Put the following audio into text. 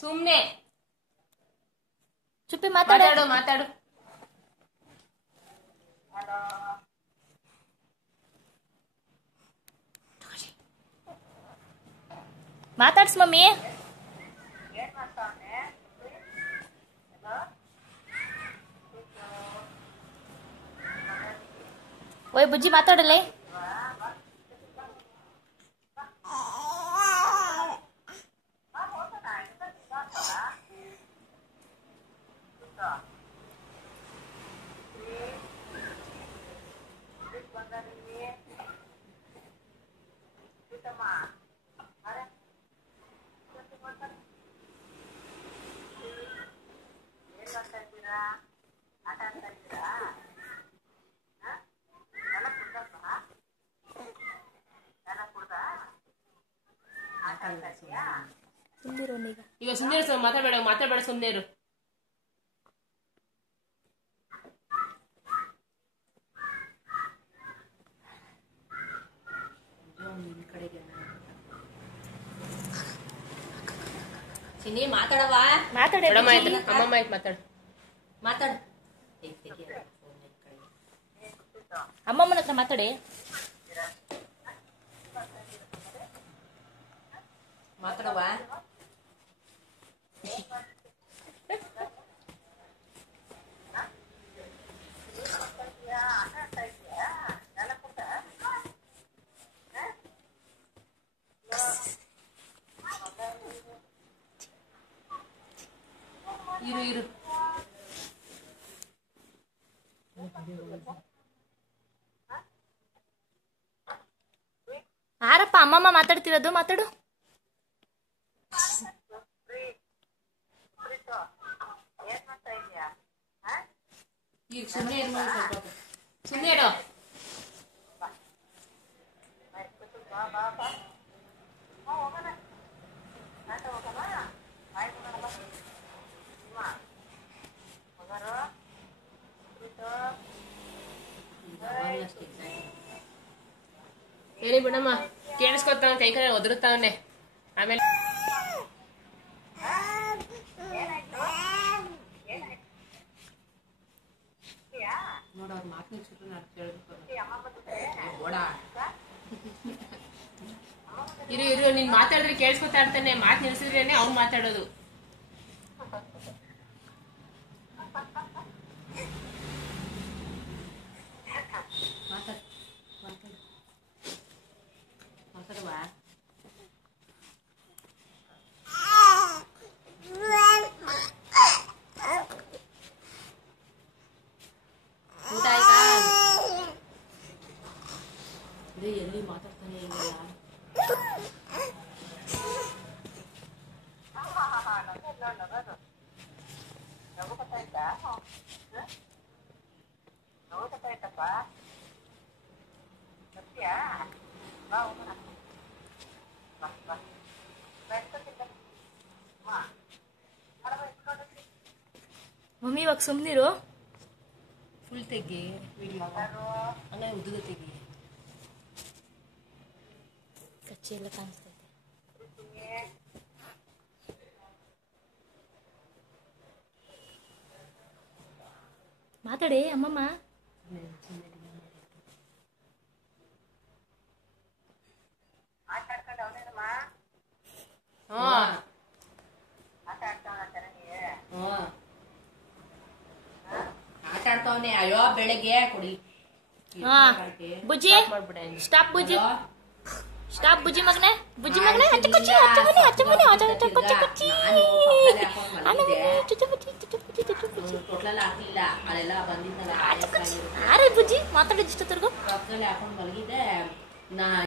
ಸುಮ್ನೆ ಚುಪ್ಪಿ ಮಾತಾಡು ಮಾತಾಡು. ಮಾತಾಡ್ಸ್ ಮಮ್ಮಿ. ಓಯ್ ಬುಜ್ಜಿ ಮಾತಾಡಲೇ. ಈಗ ಸುಮ್ಮನೆ ಮಾತಾಡಬೇಡ ಸುಮ್ಮನೆ ಇರು. ಚಿನ್ನಿ ಮಾತಾಡವಾ. ಅಮ್ಮಮ್ಮ ಆಯ್ತು ಮಾತಾಡು. ಅಮ್ಮಮ್ಮನ ಹತ್ರ ಮಾತಾಡಿ. ಮಾತಾಡವಾ. ಇರು ಯಾರಪ್ಪ ಅಮ್ಮಮ್ಮ ಮಾತಾಡ್ತಿರೋದು? ಮಾತಾಡು. ಸುಮ್ಮನೆ ಇರು. ಹೇಳಿ ಬಿಡಮ್ಮ, ಕೇಳಿಸ್ಕೊತಾವ, ಕೈ ಕೈ ಒದರುತ್ತಾವನೆ. ಆಮೇಲೆ ನೋಡವ್ರ ಮಾತು ಇರು ನೀನ್ ಮಾತಾಡಿದ್ರೆ ಕೇಳಿಸ್ಕೊತಾ ಇರ್ತಾನೆ. ಮಾತು ನಿಲ್ಸಿದ್ರೇನೆ ಅವ್ನು ಮಾತಾಡೋದು. ಮಾತಾಡುವ. ಊಟ ಆಯ್ತಾ? ಎಲ್ಲಿ ಮಾತಾಡ್ತಾನೆ ಇಲ್ಲ. ಮಮ್ಮಿ ಇವಾಗ ಸುಮ್ನಿರು. ಫುಲ್ ತೆಗಿ ವಿಡಿಯೋ, ಹಂಗಾಗಿ ಉದ್ದ ತೆಗಿ. ಕಚ್ಚಿ ಎಲ್ಲ ಕಾಣಿಸ್ತೈತೆ. ಮಾತಾಡಿ ಅಮ್ಮಮ್ಮ. ಆಟಾಡ್ತಾವನೆ. ಅಯ್ಯೋ ಬೆಳಗ್ಗೆ ಕೊಡಿ. ಬುಜ್ಜಿ ಸ್ಟಾಪ್. ಬುಜ್ಜಿ ಮಗನೇ ಬುಜ್ಜಿ ಮಾತಾಡಿದ ಇಷ್ಟೊತ್ತರ್ಗು ಹಾಕೊಂಡು ಮಲಗಿದೆ.